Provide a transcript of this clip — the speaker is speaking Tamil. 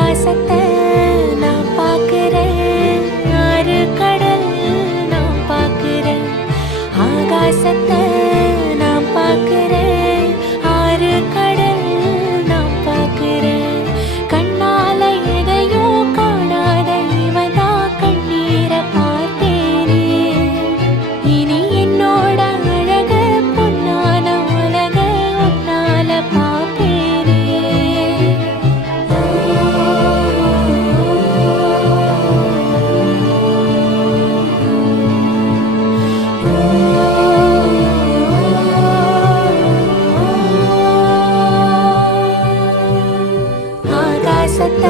ஆகாசத்தை நான் பார்க்கிறேன், ஆறு கடல் நான் பார்க்கிறேன். ஆகாசத்தை நான் பார்க்கிறேன், ஆறு கடல் நான் பார்க்கிறேன். கண்ணால எதையோ காணாத இவதா கண்ணீரை பார்த்தேனே. இனி என்னோட அழக பொன்னான உலக உன்னால பார்ப்பேனே. ஆகாசத்தை